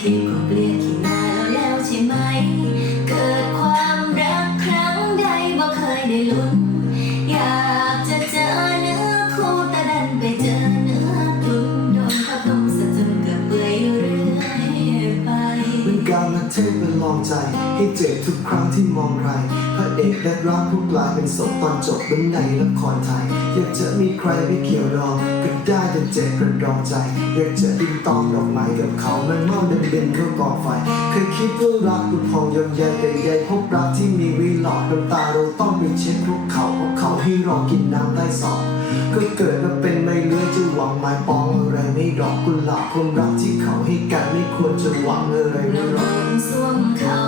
ที่ก็เเป็นการมาเทศเป็นลองใจ ให้เจ็บทุกครั้งที่มองใครพระเอกและร้างผู้กลายเป็นศพตอนจบเหมือนในละครไทย อยากจะมีใครไม่เกี่ยวดองก็ได้แต่เจ็บกระดองใจ อยากจะดินตอมดอกไม้กับเขามันเมาเดินเดินเข้ากองไฟ เคยคิดว่ารักบุพองยนใหญ่ใหญ่พบรักที่มีวิหลอดน้ำตาเราต้องไปเช็ดพวกเขาเพราะเขาให้รากินน้ำใต้ศอกก็เกิดมาเป็นไม่เลือยจะหวังหมายปองอะไรไม่ดอกกุหลาบความรักที่เขาให้กันไม่ควรจะหวังอะไรไม่รอกสวมเขาแต่ว่า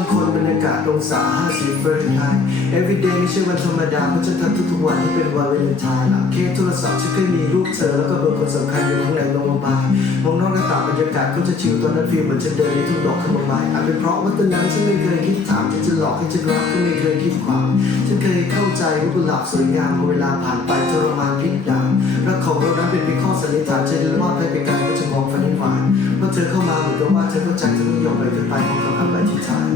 ถึงคนบรรยากาศองศา50 Fahrenheit everyday ไม่ใช่วันธรรมดาเพราะฉันทำทุกๆวันให้เป็นวันวาเลนไทน์หลังเคสโทรศัพท์ฉันเคยมีรูปเธอแล้วก็เบอร์คนสำคัญอยู่ข้างในโรงพยาบาลมองนอกหน้าต่างบรรยากาศก็จะชิลตอนนั้นฟีลเหมือนฉันเดินในทุ่งดอกขมไม้อาจเป็นเพราะว่าตอนนั้นฉันไม่เคยคิดถามฉันจะหลอกให้ฉันรักก็ไม่เคยคิดความฉันเคยเข้าใจว่ากุหลาบสวยงามพอเวลาผ่านไปทรมานพิษดามรักของเรานั้นเป็นเพียงข้อสันนิษฐานฉันเลยว่าไปไปไกลก็จะ เธอเข้ามาเหมือนกับว่าเธอเข้าใจเธอยอมไปเธอไปของเขาคำไปที่ท้าย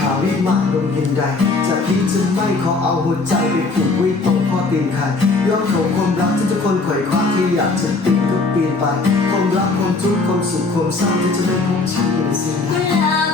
หาวิมานลงยินใดจากที่จะไม่ขอเอาหัวใจไปผูกไว้ตรงข้อตีนใครยอมของความรักที่ทุกคนไขว่คว้าที่อยากจะติดก็ปีนไปความรักความทุกข์ความสุขความเศร้าที่จะไม่พบชีวิตในสิ่งใดกุหลา